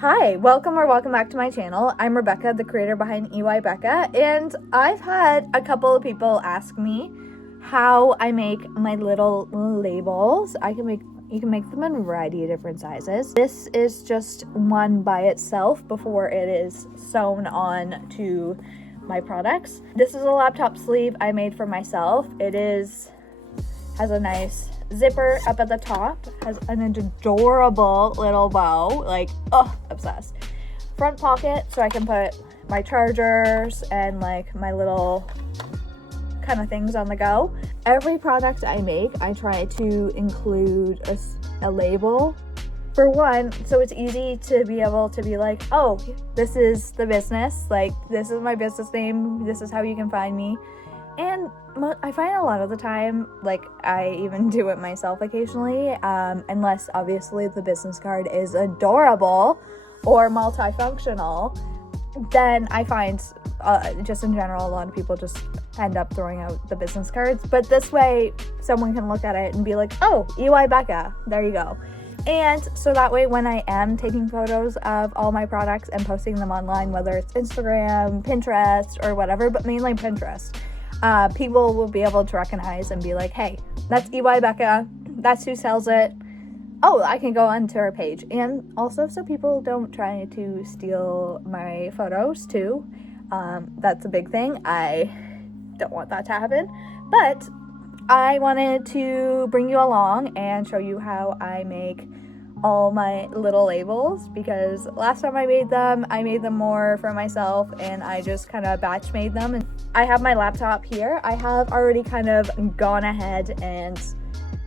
Hi, welcome back to my channel. I'm Rebecca, the creator behind EY Becca, and I've had a couple of people ask me how I make my little labels. You can make them in a variety of different sizes. This is just one by itself before it is sewn on to my products. This is a laptop sleeve I made for myself. Has a nice zipper up at the top, has an adorable little bow, like, oh, obsessed. Front pocket, so I can put my chargers and like my little kind of things on the go. Every product I make, I try to include a label. For one, so it's easy to be able to be like, oh, this is the business, like, this is my business name, this is how you can find me. And I find a lot of the time, like, I even do it myself occasionally, unless obviously the business card is adorable or multifunctional, then I find just in general a lot of people just end up throwing out the business cards. But this way someone can look at it and be like, oh, EY Becca, there you go. And so that way when I am taking photos of all my products and posting them online, whether it's Instagram, Pinterest, or whatever, but mainly Pinterest, people will be able to recognize and be like, hey, that's EY Becca, that's who sells it. Oh, I can go onto her page. And also, so people don't try to steal my photos too. That's a big thing. I don't want that to happen. But I wanted to bring you along and show you how I make all my little labels, because last time I made them more for myself and I just kind of batch made them. And I have my laptop here. I have already kind of gone ahead and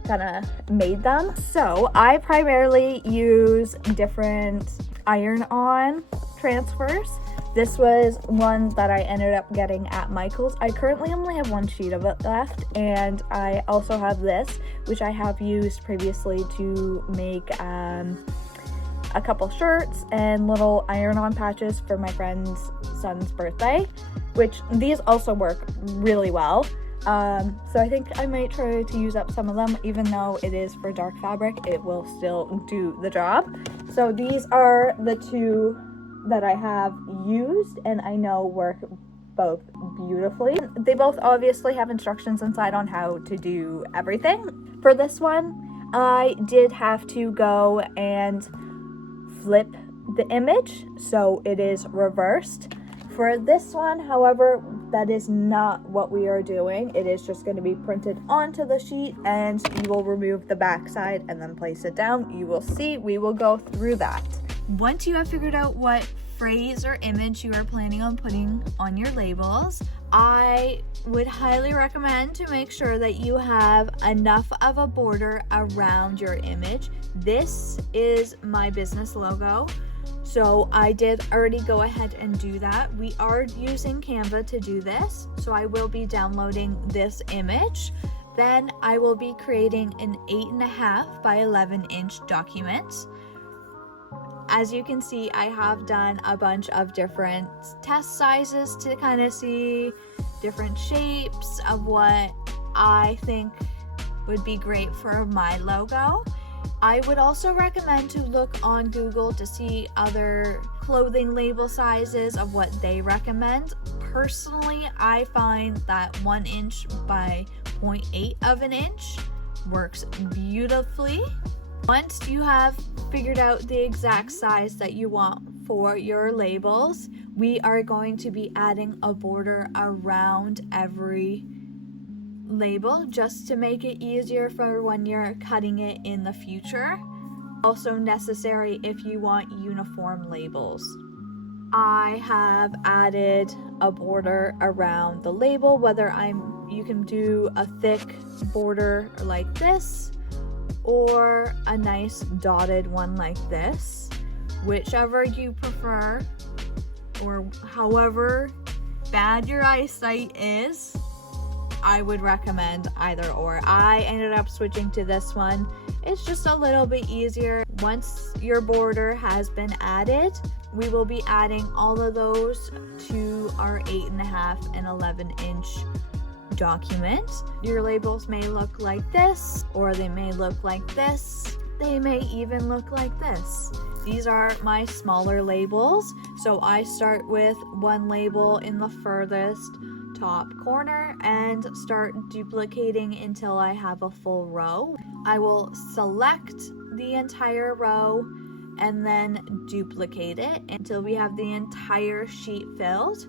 kind of made them. So I primarily use different iron-on transfers. This was one that I ended up getting at Michael's. I currently only have one sheet of it left, and I also have this, which I have used previously to make a couple shirts and little iron-on patches for my friend's son's birthday, which these also work really well. So I think I might try to use up some of them. Even though it is for dark fabric, it will still do the job. So these are the two that I have used and I know work both beautifully. They both obviously have instructions inside on how to do everything. For this one, I did have to go and flip the image, so it is reversed. For this one, however, that is not what we are doing. It is just going to be printed onto the sheet, and you will remove the back side and then place it down. You will see, we will go through that. Once you have figured out what phrase or image you are planning on putting on your labels, I would highly recommend to make sure that you have enough of a border around your image. This is my business logo, so I did already go ahead and do that. We are using Canva to do this, so I will be downloading this image. Then I will be creating an 8.5 by 11 inch document. As you can see, I have done a bunch of different test sizes to kind of see different shapes of what I think would be great for my logo. I would also recommend to look on Google to see other clothing label sizes of what they recommend. Personally, I find that 1 inch by 0.8 of an inch works beautifully. Once you have figured out the exact size that you want for your labels, we are going to be adding a border around every label just to make it easier for when you're cutting it in the future. Also necessary if you want uniform labels. I have added a border around the label, whether you can do a thick border like this, or a nice dotted one like this, whichever you prefer, or however bad your eyesight is, I would recommend either or. I ended up switching to this one. It's just a little bit easier. Once your border has been added, we will be adding all of those to our 8.5 and 11 inch document. Your labels may look like this, or they may look like this. they may even look like this. These are my smaller labels. So I start with one label in the furthest top corner and start duplicating until I have a full row. I will select the entire row and then duplicate it until we have the entire sheet filled.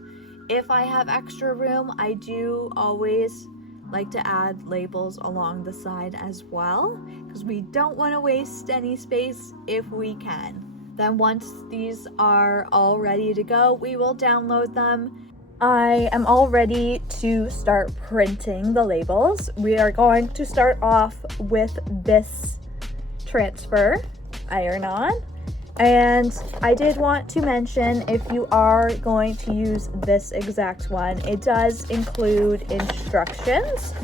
If I have extra room, I do always like to add labels along the side as well, because we don't want to waste any space if we can. Then once these are all ready to go, we will download them. I am all ready to start printing the labels. We are going to start off with this transfer iron-on. And I did want to mention, if you are going to use this exact one, it does include instructions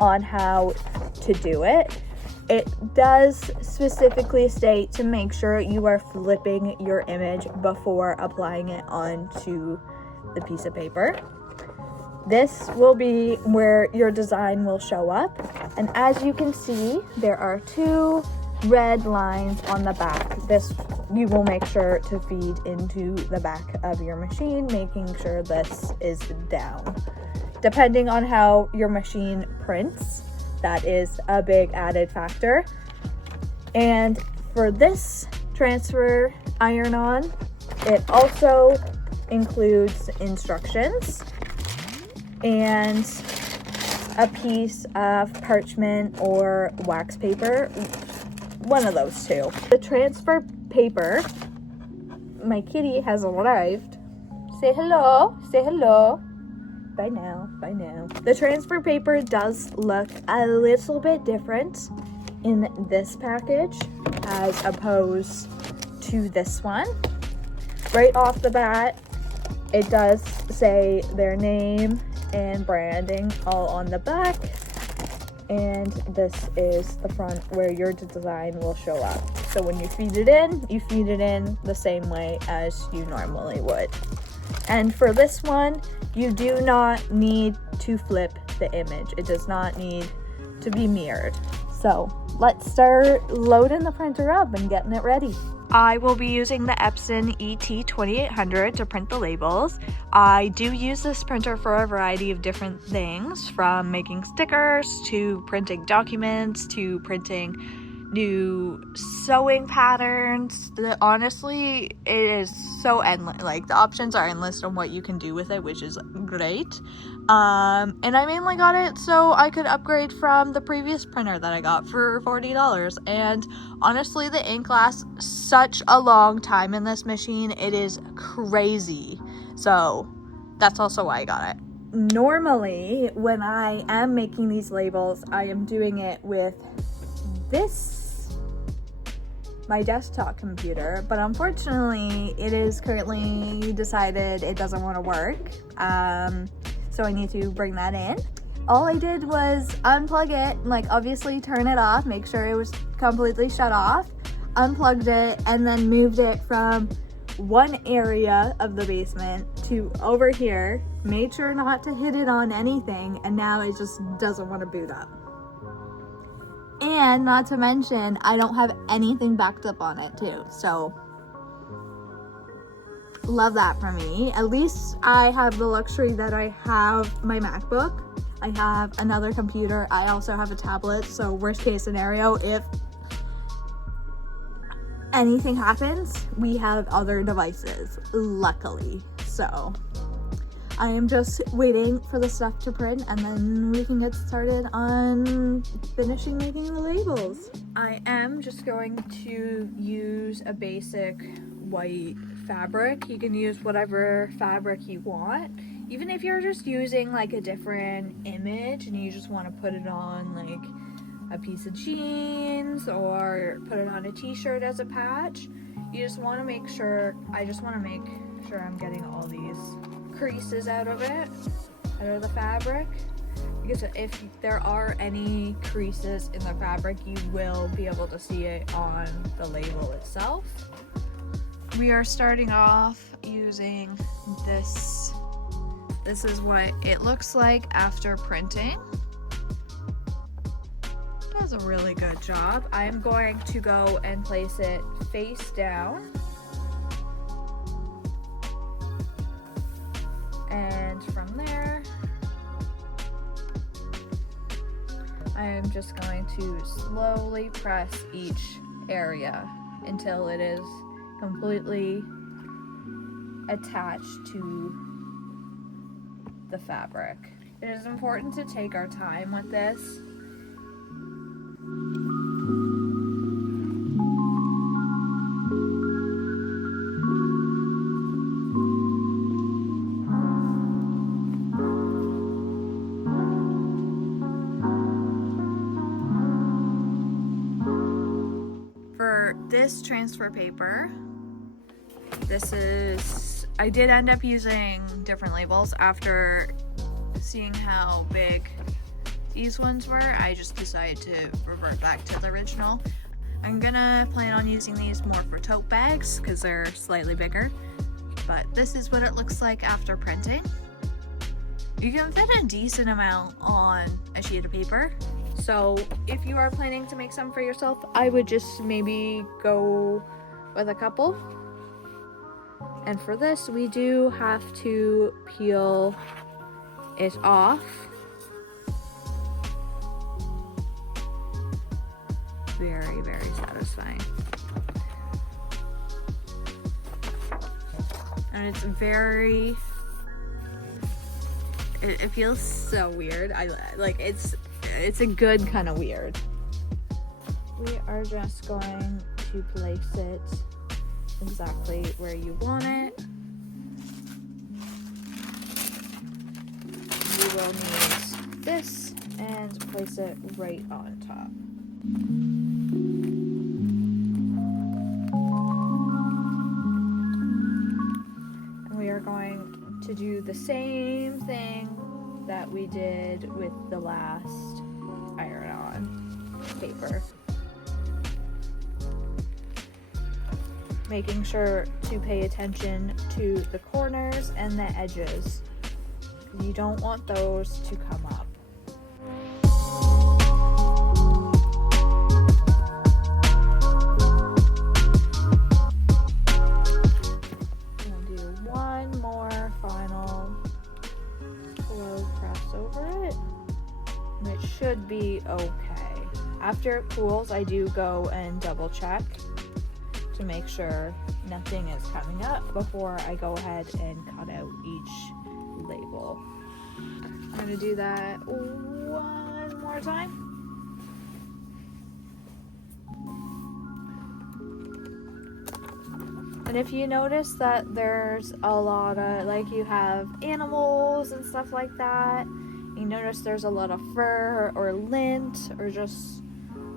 on how to do it. It does specifically state to make sure you are flipping your image before applying it onto the piece of paper. This will be where your design will show up. And as you can see, there are two red lines on the back. This you will make sure to feed into the back of your machine, making sure this is down. Depending on how your machine prints, that is a big added factor. And for this transfer iron-on, it also includes instructions and a piece of parchment or wax paper, one of those two. The transfer paper, my kitty has arrived. Say hello, say hello. Bye now, bye now. The transfer paper does look a little bit different in this package as opposed to this one. Right off the bat, it does say their name and branding all on the back. And this is the front where your design will show up. So when you feed it in the same way as you normally would. And for this one, you do not need to flip the image. It does not need to be mirrored. So let's start loading the printer up and getting it ready. I will be using the Epson ET2800 to print the labels. I do use this printer for a variety of different things, from making stickers to printing documents to printing new sewing patterns. Honestly, it is so endless. Like, the options are endless on what you can do with it, which is great. And I mainly got it so I could upgrade from the previous printer that I got for $40. And honestly, the ink lasts such a long time in this machine. It is crazy. So that's also why I got it. Normally, when I am making these labels, I am doing it with my desktop computer, but unfortunately it is currently decided it doesn't want to work, so I need to bring that in. All I did was unplug it, like obviously turn it off, make sure it was completely shut off, unplugged it, and then moved it from one area of the basement to over here, made sure not to hit it on anything, and now it just doesn't want to boot up. And not to mention, I don't have anything backed up on it too, so love that for me. At least I have the luxury that I have my MacBook, I have another computer, I also have a tablet, so worst case scenario, if anything happens, we have other devices, luckily. So I am just waiting for the stuff to print, and then we can get started on finishing making the labels. I am just going to use a basic white fabric. You can use whatever fabric you want. Even if you're just using like a different image and you just want to put it on like a piece of jeans or put it on a t-shirt as a patch, you just want to make sure, I just want to make sure I'm getting all these creases out of the fabric, because if there are any creases in the fabric, you will be able to see it on the label itself. We are starting off using this. This is what it looks like after printing. It does a really good job. I'm going to go and place it face down. And from there, I am just going to slowly press each area until it is completely attached to the fabric. It is important to take our time with this. For this transfer paper, I did end up using different labels after seeing how big these ones were. I just decided to revert back to the original. I'm gonna plan on using these more for tote bags because they're slightly bigger, but this is what it looks like after printing. You can fit a decent amount on a sheet of paper, so if you are planning to make some for yourself, I would just maybe go with a couple. And for this, we do have to peel it off. Very, very satisfying. And it's very, it feels so weird. It's a good kind of weird. We are just going to place it exactly where you want it. You will need this and place it right on top. And we are going to do the same thing that we did with the last iron-on paper. Making sure to pay attention to the corners and the edges. You don't want those to come up. We'll do one more final slow press over it, and it should be okay. After it cools, I do go and double check to make sure nothing is coming up before I go ahead and cut out each label. I'm gonna do that one more time. And if you notice that there's a lot of, like, you have animals and stuff like that, you notice there's a lot of fur or lint or just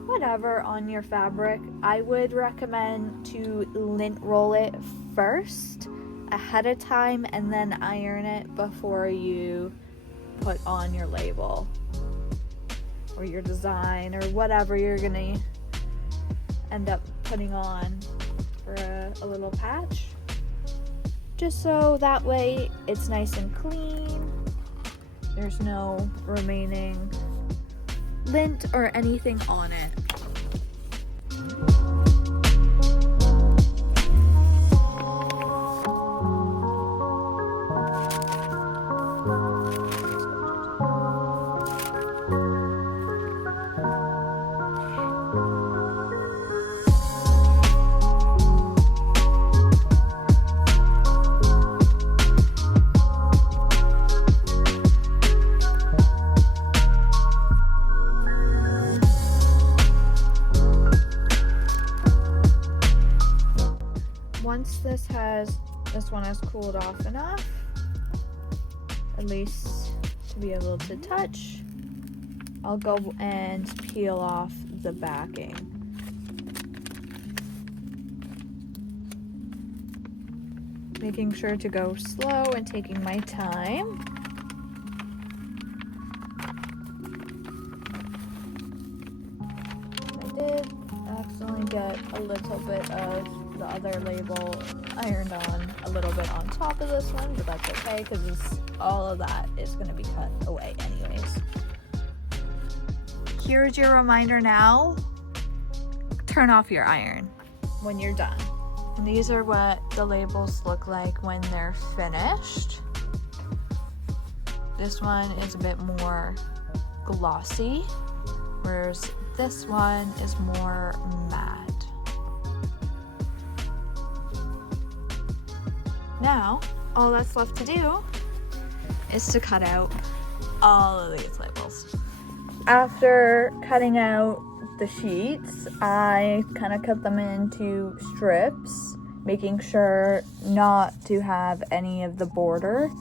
whatever on your fabric, I would recommend to lint roll it first ahead of time and then iron it before you put on your label or your design or whatever you're gonna end up putting on for a little patch, just so that way it's nice and clean, there's no remaining lint or anything on it. Once this one has cooled off enough, at least to be able to touch, I'll go and peel off the backing. Making sure to go slow and taking my time. I did accidentally get a little bit of the other label ironed on a little bit on top of this one, but that's okay because all of that is going to be cut away anyways. here's your reminder now. Turn off your iron when you're done. And these are what the labels look like when they're finished. This one is a bit more glossy, whereas this one is more matte. Now, all that's left to do is to cut out all of these labels. After cutting out the sheets, I kind of cut them into strips, making sure not to have any of the border.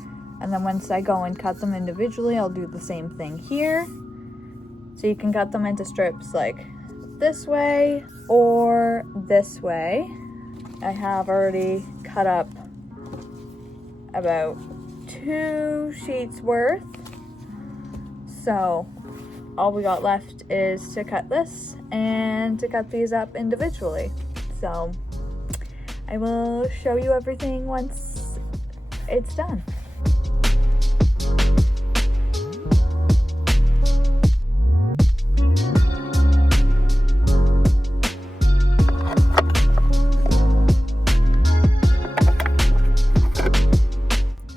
And then once I go and cut them individually, I'll do the same thing here. So you can cut them into strips like this way or this way. I have already cut up about 2 sheets worth. So all we got left is to cut this and to cut these up individually. So I will show you everything once it's done.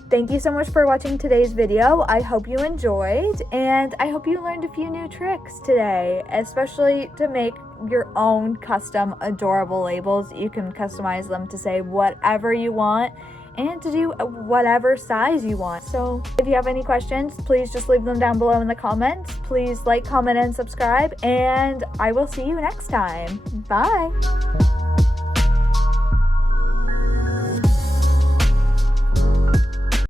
Thank you so much for watching today's video. I hope you enjoyed, and I hope you learned a few new tricks today, especially to make your own custom adorable labels. You can customize them to say whatever you want and to do whatever size you want. So if you have any questions, please just leave them down below in the comments. Please like, comment, and subscribe, and I will see you next time. Bye.